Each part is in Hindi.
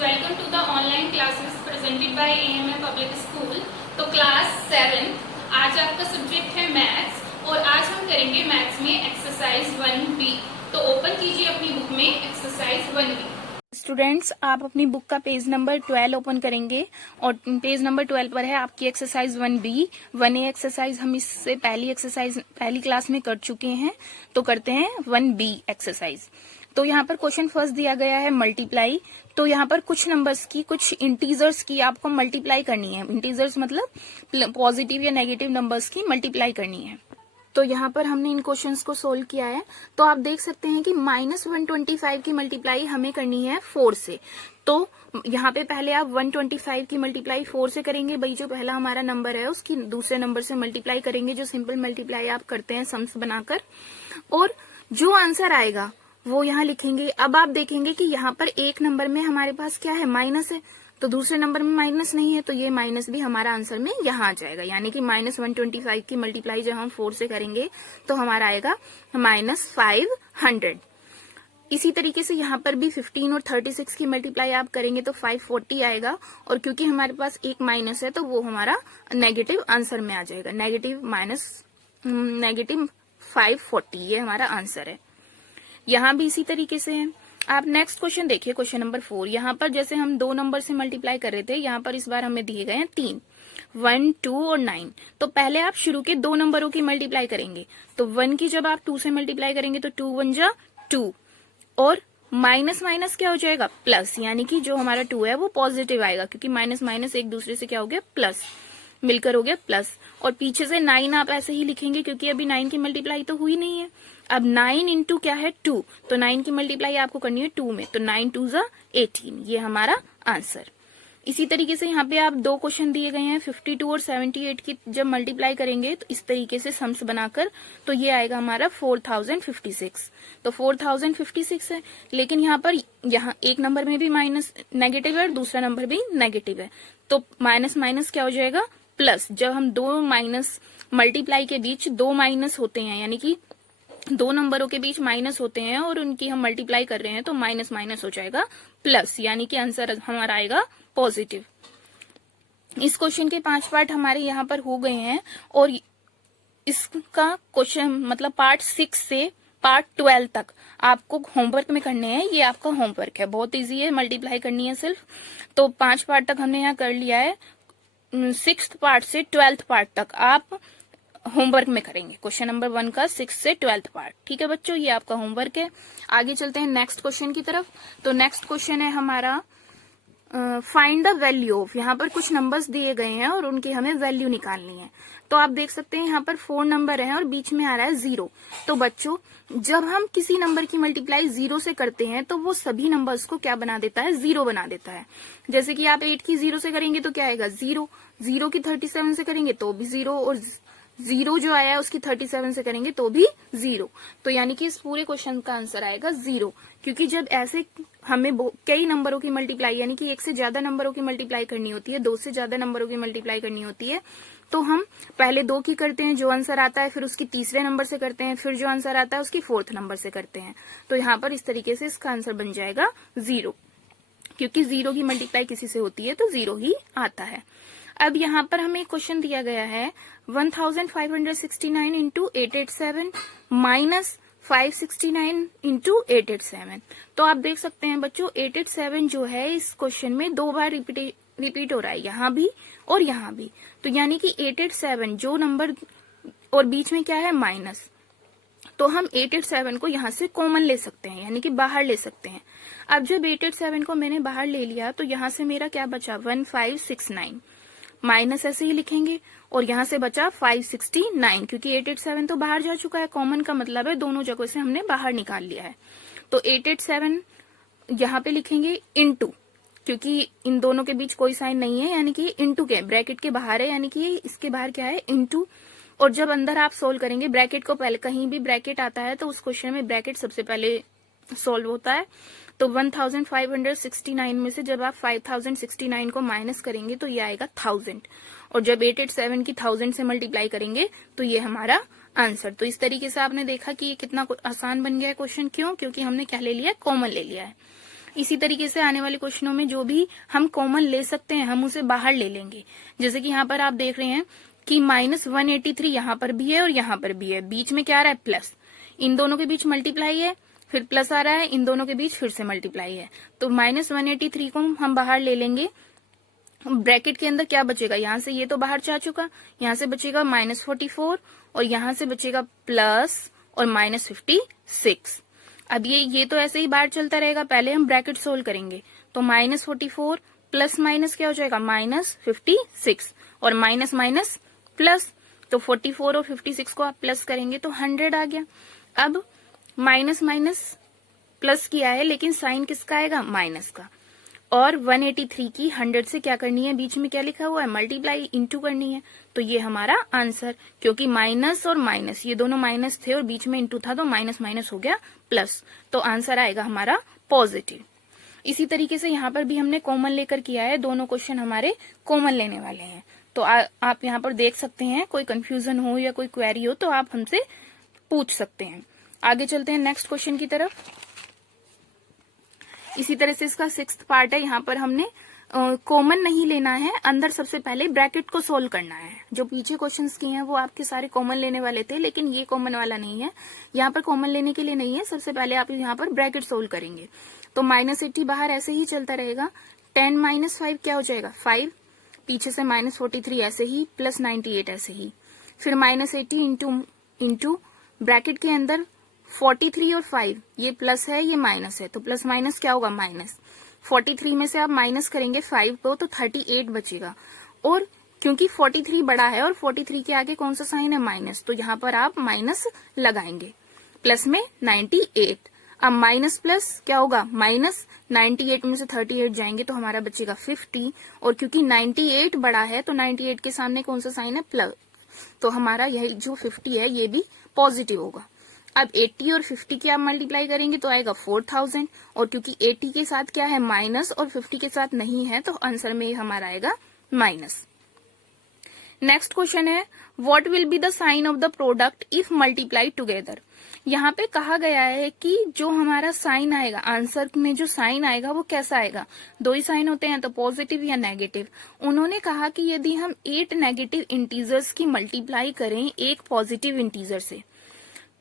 welcome to the online classes presented by AMA Public School। तो क्लास 7 आज आपका सब्जेक्ट है मैथ्स और आज हम करेंगे मैथ्स में एक्सरसाइज 1B। तो ओपन कीजिए अपनी बुक में एक्सरसाइज 1B। स्टूडेंट्स, आप अपनी बुक का पेज नंबर 12 ओपन करेंगे और पेज नंबर 12 पर है आपकी एक्सरसाइज 1B। 1A एक्सरसाइज हम इससे पहली क्लास में कर चुके हैं, तो करते हैं 1B एक्सरसाइज। तो यहाँ पर क्वेश्चन फर्स्ट दिया गया है मल्टीप्लाई। तो यहाँ पर कुछ नंबर्स की, कुछ इंटीजर्स की आपको मल्टीप्लाई करनी है। इंटीजर्स मतलब पॉजिटिव या नेगेटिव नंबर्स की मल्टीप्लाई करनी है। तो यहाँ पर हमने इन क्वेश्चंस को सोल्व किया है। तो आप देख सकते हैं कि -125 की मल्टीप्लाई हमें करनी है 4 से। तो यहाँ पे पहले आप 125 की मल्टीप्लाई 4 से करेंगे। भाई जो पहला हमारा नंबर है उसकी दूसरे नंबर से मल्टीप्लाई करेंगे, जो सिंपल मल्टीप्लाई आप करते हैं सम्स बनाकर, और जो आंसर आएगा वो यहाँ लिखेंगे। अब आप देखेंगे कि यहाँ पर एक नंबर में हमारे पास क्या है, माइनस है, तो दूसरे नंबर में माइनस नहीं है, तो ये माइनस भी हमारा आंसर में यहाँ आ जाएगा। यानी कि -125 की मल्टीप्लाई जब हम 4 से करेंगे तो हमारा आएगा -500। इसी तरीके से यहाँ पर भी 15 और 36 की मल्टीप्लाई आप करेंगे तो 540 आएगा, और क्योंकि हमारे पास एक माइनस है तो वो हमारा नेगेटिव आंसर में आ जाएगा। नेगेटिव 540 ये हमारा आंसर है। यहाँ भी इसी तरीके से है। आप नेक्स्ट क्वेश्चन देखिए, क्वेश्चन नंबर 4। यहाँ पर जैसे हम 2 नंबर से मल्टीप्लाई कर रहे थे, यहाँ पर इस बार हमें दिए गए हैं 3, 1, 2 और 9। तो पहले आप शुरू के 2 नंबरों की मल्टीप्लाई करेंगे। तो 1 की जब आप 2 से मल्टीप्लाई करेंगे तो 2 1 जा 2, और माइनस माइनस क्या हो जाएगा, प्लस, यानी कि जो हमारा 2 है वो पॉजिटिव आएगा, क्योंकि माइनस माइनस एक दूसरे से क्या हो गया, प्लस, मिलकर हो गया प्लस। और पीछे से 9 आप ऐसे ही लिखेंगे क्योंकि अभी 9 की मल्टीप्लाई तो हुई नहीं है। अब 9 इंटू क्या है, 2, तो 9 की मल्टीप्लाई आपको करनी है 2 में, तो 9 2 जा 18, ये हमारा आंसर। इसी तरीके से यहाँ पे आप 2 क्वेश्चन दिए गए हैं, 52 और 78 की जब मल्टीप्लाई करेंगे तो इस तरीके से सम्स बनाकर, तो ये आएगा हमारा 4056। तो 4056 है, लेकिन यहाँ एक नंबर में भी माइनस नेगेटिव है और दूसरा नंबर भी नेगेटिव है, तो माइनस माइनस क्या हो जाएगा, प्लस। जब हम 2 माइनस मल्टीप्लाई के बीच 2 माइनस होते हैं, यानी कि 2 नंबरों के बीच माइनस होते हैं और उनकी हम मल्टीप्लाई कर रहे हैं, तो माइनस माइनस हो जाएगा प्लस, यानी कि आंसर हमारा आएगा पॉजिटिव। इस क्वेश्चन के 5 पार्ट हमारे यहाँ पर हो गए हैं, और इसका क्वेश्चन मतलब पार्ट 6 से पार्ट 12 तक आपको होमवर्क में करने हैं। ये आपका होमवर्क है, बहुत इजी है, मल्टीप्लाई करनी है सिर्फ। तो 5 पार्ट तक हमने यहाँ कर लिया है। 6th पार्ट से 12th पार्ट तक आप होमवर्क में करेंगे, क्वेश्चन नंबर 1 का 6 से 12th पार्ट। ठीक है बच्चों, ये आपका होमवर्क है। आगे चलते हैं नेक्स्ट क्वेश्चन की तरफ। तो नेक्स्ट क्वेश्चन है हमारा फाइंड द वैल्यू ऑफ। यहाँ पर कुछ नंबर्स दिए गए हैं और उनकी हमें वैल्यू निकालनी है। तो आप देख सकते हैं यहाँ पर 4 नंबर हैं और बीच में आ रहा है 0। तो बच्चों, जब हम किसी नंबर की मल्टीप्लाई 0 से करते हैं तो वो सभी नंबर्स को क्या बना देता है, 0 बना देता है। जैसे कि आप 8 की 0 से करेंगे तो क्या आएगा, 0। 0 की 37 से करेंगे तो भी 0, और 0 जो आया है उसकी 37 से करेंगे तो भी 0। तो यानी कि इस पूरे क्वेश्चन का आंसर आएगा 0, क्योंकि जब ऐसे हमें कई नंबरों की मल्टीप्लाई, यानी कि 1 से ज्यादा नंबरों की मल्टीप्लाई करनी होती है, 2 से ज्यादा नंबरों की मल्टीप्लाई करनी होती है, तो हम पहले 2 की करते हैं, जो आंसर आता है, फिर उसकी तीसरे नंबर से करते हैं, फिर जो आंसर आता है उसकी 4th नंबर से करते हैं। तो यहाँ पर इस तरीके से इसका आंसर बन जाएगा 0, क्योंकि 0 की मल्टीप्लाई किसी से होती है तो 0 ही आता है। अब यहाँ पर हमें क्वेश्चन दिया गया है 1569 इंटू 887 माइनस 569 इंटू 887। तो आप देख सकते हैं बच्चों, 887 जो है इस क्वेश्चन में 2 बार रिपीट हो रहा है, यहाँ भी और यहाँ भी। तो यानी कि 887 जो नंबर, और बीच में क्या है, माइनस, तो हम 887 को यहाँ से कॉमन ले सकते हैं, यानी कि बाहर ले सकते हैं। अब जब 887 को मैंने बाहर ले लिया तो यहाँ से मेरा क्या बचा, 1569, माइनस ऐसे ही लिखेंगे, और यहाँ से बचा 569, क्योंकि 887 तो बाहर जा चुका है। कॉमन का मतलब है दोनों जगह से हमने बाहर निकाल लिया है। तो 887 यहाँ पे लिखेंगे इनटू, क्योंकि इन दोनों के बीच कोई साइन नहीं है, यानी कि इनटू के ब्रैकेट के बाहर है, यानी कि इसके बाहर क्या है, इनटू। और जब अंदर आप सोल्व करेंगे, ब्रैकेट को पहले, कहीं भी ब्रैकेट आता है तो उस क्वेश्चन में ब्रैकेट सबसे पहले सोल्व होता है। तो 1569 में से जब आप 5069 को माइनस करेंगे तो ये आएगा 1000, और जब 887 की 1000 से मल्टीप्लाई करेंगे तो ये हमारा आंसर। तो इस तरीके से आपने देखा कि ये कितना आसान बन गया है क्वेश्चन। क्यों? क्योंकि हमने क्या ले लिया है, कॉमन ले लिया है। इसी तरीके से आने वाले क्वेश्चनों में जो भी हम कॉमन ले सकते हैं हम उसे बाहर ले लेंगे। जैसे कि यहाँ पर आप देख रहे हैं कि -183 यहाँ पर भी है और यहाँ पर भी है, बीच में क्या आ रहा है प्लस, इन दोनों के बीच मल्टीप्लाई है, फिर प्लस आ रहा है, इन दोनों के बीच फिर से मल्टीप्लाई है, तो -183 को हम बाहर ले लेंगे। ब्रैकेट के अंदर क्या बचेगा, यहाँ से ये तो बाहर जा चुका, यहाँ से बचेगा -44 और यहाँ से बचेगा प्लस और -56। अब ये तो ऐसे ही बाहर चलता रहेगा, पहले हम ब्रैकेट सोल्व करेंगे, तो -44 प्लस माइनस क्या हो जाएगा -56 और माइनस माइनस प्लस, तो 44 और 56 को आप प्लस करेंगे तो 100 आ गया। अब माइनस माइनस प्लस किया है लेकिन साइन किसका आएगा, माइनस का, और 183 की 100 से क्या करनी है, बीच में क्या लिखा हुआ है मल्टीप्लाई इनटू करनी है, तो ये हमारा आंसर, क्योंकि माइनस और माइनस ये दोनों माइनस थे और बीच में इनटू था तो माइनस माइनस हो गया प्लस, तो आंसर आएगा हमारा पॉजिटिव। इसी तरीके से यहाँ पर भी हमने कॉमन लेकर किया है, दोनों क्वेश्चन हमारे कॉमन लेने वाले हैं, तो आप यहाँ पर देख सकते हैं, कोई कंफ्यूजन हो या कोई क्वेरी हो तो आप हमसे पूछ सकते हैं। आगे चलते हैं नेक्स्ट क्वेश्चन की तरफ। इसी तरह से इसका 6th पार्ट है, यहाँ पर हमने कॉमन नहीं लेना है, अंदर सबसे पहले ब्रैकेट को सोल्व करना है। जो पीछे क्वेश्चंस किए हैं वो आपके सारे कॉमन लेने वाले थे, लेकिन ये कॉमन वाला नहीं है, यहाँ पर कॉमन लेने के लिए नहीं है, सबसे पहले आप यहाँ पर ब्रैकेट सोल्व करेंगे। तो -80 बाहर ऐसे ही चलता रहेगा, 10 - 5 क्या हो जाएगा 5, पीछे से -43 ऐसे ही, प्लस 98 ऐसे ही, फिर -80 इंटू ब्रैकेट के अंदर 43 और 5, ये प्लस है ये माइनस है, तो प्लस माइनस क्या होगा माइनस, 43 में से आप माइनस करेंगे 5 को तो 38 बचेगा, और क्योंकि 43 बड़ा है और 43 के आगे कौन सा साइन है माइनस, तो यहाँ पर आप माइनस लगाएंगे, प्लस में 98, अब माइनस प्लस क्या होगा माइनस, 98 में से 38 जाएंगे तो हमारा बचेगा 50, और क्योंकि 98 बड़ा है तो 98 के सामने कौन सा साइन है प्लस, तो हमारा यही जो 50 है ये भी पॉजिटिव होगा। अब 80 और 50 की आप मल्टीप्लाई करेंगे तो आएगा 4000, और क्योंकि 80 के साथ क्या है माइनस और 50 के साथ नहीं है तो आंसर में हमारा आएगा माइनस। नेक्स्ट क्वेश्चन है, what will be the sign of the product if multiply together. यहाँ पे कहा गया है कि जो हमारा साइन आएगा, आंसर में जो साइन आएगा वो कैसा आएगा, दो ही साइन होते हैं तो पॉजिटिव या नेगेटिव। उन्होंने कहा कि यदि हम 8 नेगेटिव इंटीजर्स की मल्टीप्लाई करें एक पॉजिटिव इंटीजर से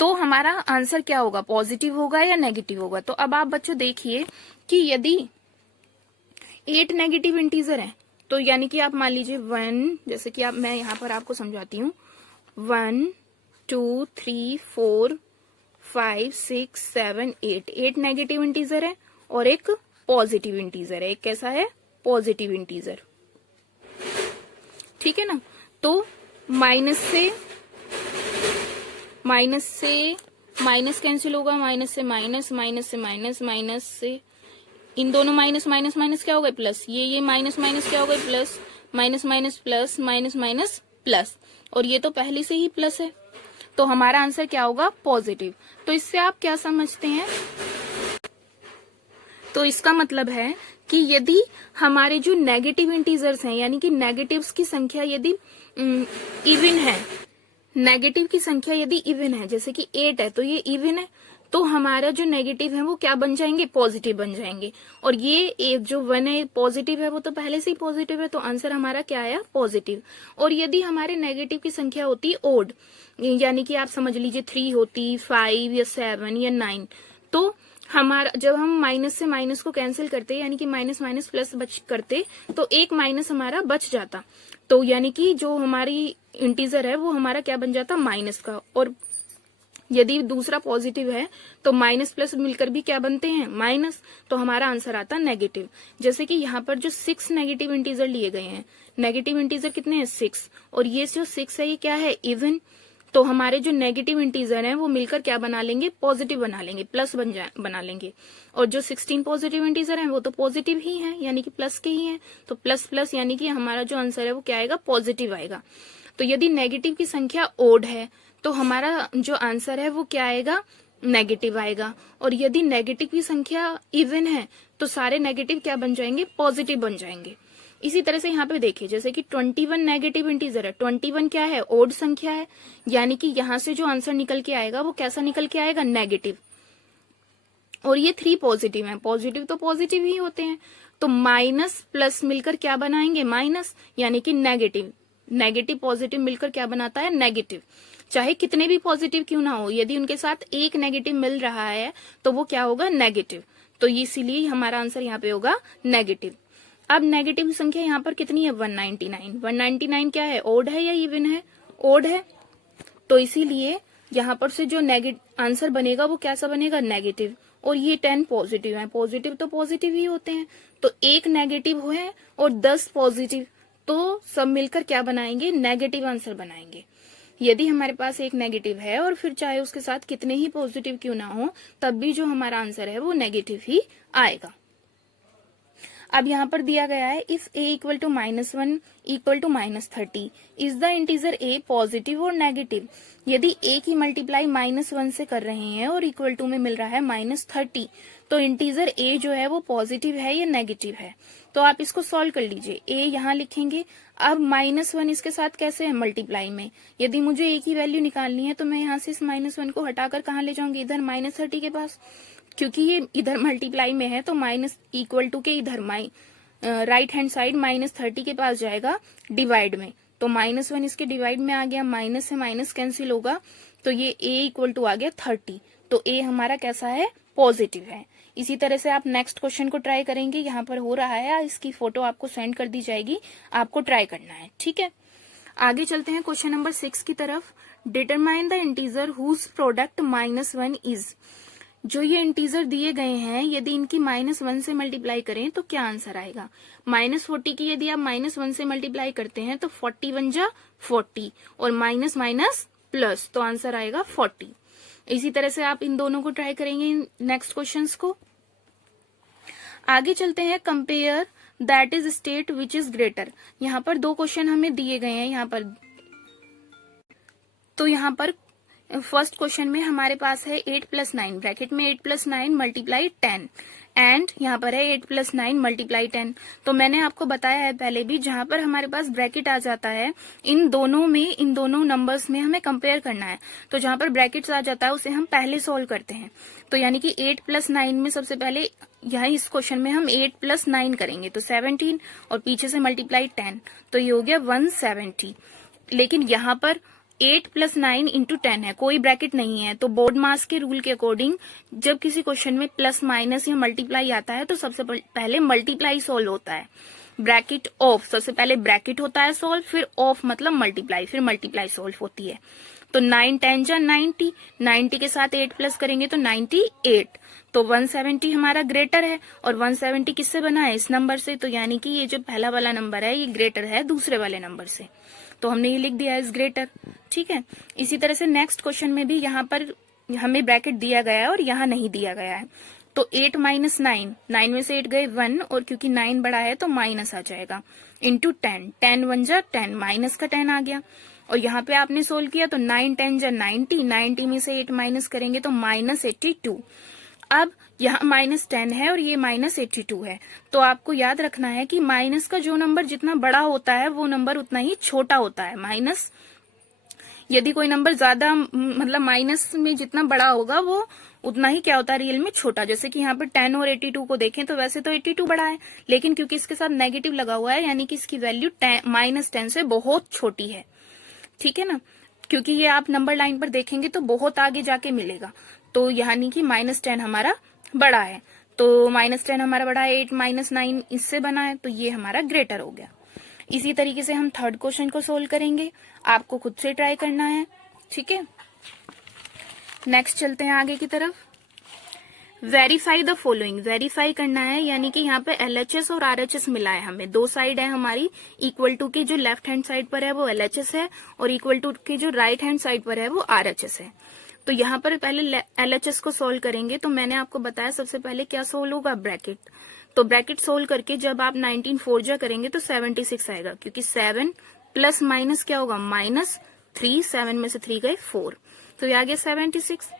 तो हमारा आंसर क्या होगा, पॉजिटिव होगा या नेगेटिव होगा। तो अब आप बच्चों देखिए कि यदि 8 नेगेटिव इंटीजर हैं तो यानी कि आप मान लीजिए 1, जैसे कि आप मैं यहाँ पर आपको समझाती हूँ, 1 2 3 4 5 6 7 8, 8 नेगेटिव इंटीजर है और एक पॉजिटिव इंटीजर है, एक कैसा है पॉजिटिव इंटीजर, ठीक है ना। तो माइनस से माइनस कैंसिल होगा, माइनस से माइनस, माइनस से माइनस, माइनस से इन दोनों माइनस माइनस माइनस क्या हो गए प्लस, ये माइनस माइनस क्या हो गए plus, minus minus plus, minus minus plus, और ये तो पहले से ही प्लस है, तो हमारा आंसर क्या होगा पॉजिटिव। तो इससे आप क्या समझते हैं, तो इसका मतलब है कि यदि हमारे जो नेगेटिव इंटीजर्स हैं यानी कि नेगेटिव्स की संख्या यदि इवन है, नेगेटिव की संख्या यदि इवन है, जैसे कि 8 है तो ये इवन है, तो हमारा जो नेगेटिव है वो क्या बन जाएंगे, पॉजिटिव बन जाएंगे, और ये एक जो 1 है पॉजिटिव है वो तो पहले से ही पॉजिटिव है, तो आंसर हमारा क्या आया पॉजिटिव। और यदि हमारे नेगेटिव की संख्या होती ओड, यानी कि आप समझ लीजिए 3 होती, 5 या 7 या 9, तो हमारा जब हम माइनस से माइनस को कैंसिल करते यानी कि माइनस माइनस प्लस बच करते तो एक माइनस हमारा बच जाता, तो यानी कि जो हमारी इंटीजर है वो हमारा क्या बन जाता माइनस का, और यदि दूसरा पॉजिटिव है तो माइनस प्लस मिलकर भी क्या बनते हैं माइनस, तो हमारा आंसर आता नेगेटिव। जैसे कि यहाँ पर जो 6 नेगेटिव इंटीजर लिए गए हैं, नेगेटिव इंटीजर कितने हैं 6, और ये जो 6 है ये क्या है इवन, तो हमारे जो नेगेटिव इंटीजर हैं वो मिलकर क्या बना लेंगे पॉजिटिव बना लेंगे, प्लस बना लेंगे, और जो 16 पॉजिटिव इंटीजर हैं वो तो पॉजिटिव ही हैं यानी कि प्लस के ही हैं, तो प्लस प्लस यानी कि हमारा जो आंसर है वो क्या आएगा पॉजिटिव आएगा। तो यदि नेगेटिव की संख्या ओड है तो हमारा जो आंसर है वो क्या आएगा नेगेटिव आएगा, और यदि नेगेटिव की संख्या इवन है तो सारे नेगेटिव क्या बन जाएंगे पॉजिटिव बन जाएंगे। इसी तरह से यहाँ पे देखिए जैसे कि 21 नेगेटिव इंटीजर है, 21 क्या है ओड संख्या है, यानी कि यहाँ से जो आंसर निकल के आएगा वो कैसा निकल के आएगा नेगेटिव, और ये 3 पॉजिटिव है, पॉजिटिव तो पॉजिटिव ही होते हैं, तो माइनस प्लस मिलकर क्या बनाएंगे, माइनस, यानी कि नेगेटिव। नेगेटिव पॉजिटिव मिलकर क्या बनाता है, नेगेटिव। चाहे कितने भी पॉजिटिव क्यों ना हो, यदि उनके साथ एक नेगेटिव मिल रहा है तो वो क्या होगा, नेगेटिव। तो इसीलिए हमारा आंसर यहाँ पे होगा नेगेटिव। अब नेगेटिव संख्या यहाँ पर कितनी है, 199। 199 क्या है, ओड है या इवन है, ओड है। तो इसीलिए यहाँ पर से जो नेगेटिव आंसर बनेगा वो कैसा बनेगा, नेगेटिव। और ये 10 पॉजिटिव है, पॉजिटिव तो पॉजिटिव ही होते हैं, तो एक नेगेटिव है और 10 पॉजिटिव, तो सब मिलकर क्या बनाएंगे, नेगेटिव आंसर बनाएंगे। यदि हमारे पास एक नेगेटिव है और फिर चाहे उसके साथ कितने ही पॉजिटिव क्यों ना हो, तब भी जो हमारा आंसर है वो नेगेटिव ही आएगा। अब यहाँ पर दिया गया है if a equal to -1 equal to -30 is the integer a positive और नेगेटिव। यदि a की मल्टीप्लाई -1 से कर रहे हैं और इक्वल टू में मिल रहा है -30, तो इंटीजर a जो है वो पॉजिटिव है या नेगेटिव है। तो आप इसको सॉल्व कर लीजिए, a यहाँ लिखेंगे। अब -1 इसके साथ कैसे है, मल्टीप्लाई में। यदि मुझे a की वैल्यू निकालनी है तो मैं यहाँ से इस -1 को हटाकर कहाँ ले जाऊंगी, इधर -30 के पास, क्योंकि ये इधर मल्टीप्लाई में है तो माइनस इक्वल टू के इधर राइट हैंड साइड -30 के पास जाएगा डिवाइड में। तो -1 इसके डिवाइड में आ गया, माइनस से माइनस कैंसिल होगा, तो ये a इक्वल टू आ गया 30। तो a हमारा कैसा है, पॉजिटिव है। इसी तरह से आप नेक्स्ट क्वेश्चन को ट्राई करेंगे, यहाँ पर हो रहा है, इसकी फोटो आपको सेंड कर दी जाएगी, आपको ट्राई करना है, ठीक है। आगे चलते हैं क्वेश्चन नंबर 6 की तरफ। Determine the integer whose product -1 is. जो ये इंटीजर दिए गए हैं, यदि इनकी -1 से मल्टीप्लाई करें तो क्या आंसर आएगा। -40 की यदि आप -1 से मल्टीप्लाई करते हैं तो 41 जा 40 और माइनस माइनस प्लस, तो आंसर आएगा 40। इसी तरह से आप इन दोनों को ट्राई करेंगे नेक्स्ट क्वेश्चंस को। आगे चलते हैं, compare that is state which is greater. यहाँ पर 2 क्वेश्चन हमें दिए गए हैं यहाँ पर। तो यहाँ पर फर्स्ट क्वेश्चन में हमारे पास है 8 + 9 ब्रैकेट में 8 + 9 मल्टीप्लाई 10 एंड यहाँ पर है 8 + 9 मल्टीप्लाई 10। तो मैंने आपको बताया है पहले भी, जहां पर हमारे पास ब्रैकेट आ जाता है, इन दोनों नंबर्स में हमें कंपेयर करना है। तो जहां पर ब्रैकेट्स आ जाता है उसे हम पहले सोल्व करते हैं। तो यानी कि 8 + 9 में सबसे पहले यहाँ इस क्वेश्चन में हम 8 + 9 करेंगे तो 17 और पीछे से मल्टीप्लाई 10, तो ये हो गया 170। लेकिन यहाँ पर 8 + 9 × 10 है, कोई ब्रैकेट नहीं है, तो बोर्ड मास के रूल के अकॉर्डिंग जब किसी क्वेश्चन में प्लस माइनस या मल्टीप्लाई आता है तो सबसे पहले मल्टीप्लाई सोल्व होता है। ब्रैकेट ऑफ, सबसे पहले ब्रैकेट होता है सोल्व, फिर ऑफ मतलब मल्टीप्लाई, फिर मल्टीप्लाई सोल्व होती है। तो 9 10 जा 90, 90 के साथ 8 प्लस करेंगे तो 98, तो 170 हमारा ग्रेटर है। और 170 किससे बना है, इस नंबर से। तो यानी कि ये जो पहला वाला नंबर है ये ग्रेटर है दूसरे वाले नंबर से, तो हमने ये लिख दिया इज ग्रेटर, ठीक है। इसी तरह से नेक्स्ट क्वेश्चन में भी यहाँ पर हमें ब्रैकेट दिया गया है और यहाँ नहीं दिया गया है। तो 8 - 9, 9 में से 8 गए 1, और क्योंकि 9 बड़ा है तो माइनस आ जाएगा, इंटू 10, 10 1 जा 10, माइनस का 10 आ गया। और यहाँ पे आपने सोल्व किया तो 9 10 जा 90, 90 में से 8 माइनस करेंगे तो -82। अब यहाँ -10 है और ये -82 है, तो आपको याद रखना है कि माइनस का जो नंबर जितना बड़ा होता है वो नंबर उतना ही छोटा होता है। माइनस, यदि कोई नंबर ज्यादा मतलब माइनस में जितना बड़ा होगा वो उतना ही क्या होता है, रियल में छोटा। जैसे कि यहाँ पर 10 और 82 को देखें तो वैसे तो 82 बड़ा है, लेकिन क्योंकि इसके साथ नेगेटिव लगा हुआ है यानी कि इसकी वैल्यू -10 से बहुत छोटी है, ठीक है ना। क्योंकि ये आप नंबर लाइन पर देखेंगे तो बहुत आगे जाके मिलेगा, तो यानी कि -10 हमारा बड़ा है। तो -10 हमारा बड़ा है, 8 - 9 इससे बना है, तो ये हमारा ग्रेटर हो गया। इसी तरीके से हम थर्ड क्वेश्चन को सोल्व करेंगे, आपको खुद से ट्राई करना है, ठीक है। नेक्स्ट चलते हैं आगे की तरफ। वेरीफाई द फॉलोइंग, वेरीफाई करना है, यानी कि यहाँ पे LHS और RHS मिला है हमें। दो साइड है हमारी, इक्वल टू के जो लेफ्ट हैंड साइड पर है वो LHS है और इक्वल टू के जो राइट हैंड साइड पर है वो RHS है। तो यहाँ पर पहले LHS को सोल्व करेंगे, तो मैंने आपको बताया सबसे पहले क्या सोल्व होगा, ब्रैकेट। तो ब्रैकेट सोल्व करके जब आप 19 4 जा करेंगे तो 76 आएगा, क्योंकि 7 प्लस माइनस क्या होगा, -3, 7 में से 3 गए 4, तो ये आ गया 76।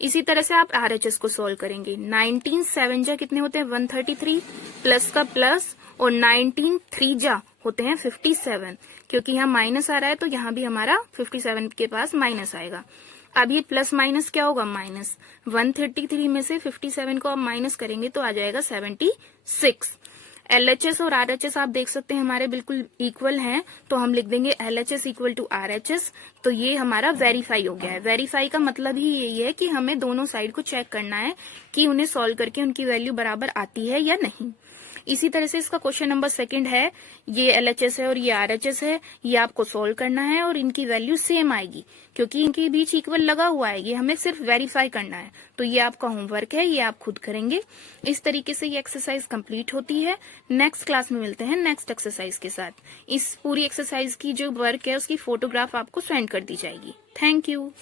इसी तरह से आप RHS को सोल्व करेंगे। 19 7 जा कितने होते हैं, 133, प्लस का प्लस, और 19 3 जा होते हैं 57, क्योंकि यहाँ माइनस आ रहा है तो यहाँ भी हमारा 57 के पास माइनस आएगा। अब ये प्लस माइनस क्या होगा, माइनस। 133 में से 57 को आप माइनस करेंगे तो आ जाएगा 76। LHS और RHS आप देख सकते हैं हमारे बिल्कुल इक्वल हैं, तो हम लिख देंगे LHS इक्वल टू RHS। तो ये हमारा वेरीफाई हो गया है। वेरीफाई का मतलब ही यही है कि हमें दोनों साइड को चेक करना है कि उन्हें सॉल्व करके उनकी वैल्यू बराबर आती है या नहीं। इसी तरह से इसका क्वेश्चन नंबर 2 है, ये LHS है और ये RHS है, ये आपको सॉल्व करना है और इनकी वैल्यू सेम आएगी क्योंकि इनके बीच इक्वल लगा हुआ है, ये हमें सिर्फ वेरीफाई करना है। तो ये आपका होमवर्क है, ये आप खुद करेंगे। इस तरीके से ये एक्सरसाइज कंप्लीट होती है। नेक्स्ट क्लास में मिलते हैं नेक्स्ट एक्सरसाइज के साथ। इस पूरी एक्सरसाइज की जो वर्क है उसकी फोटोग्राफ आपको सेंड कर दी जाएगी। Thank you.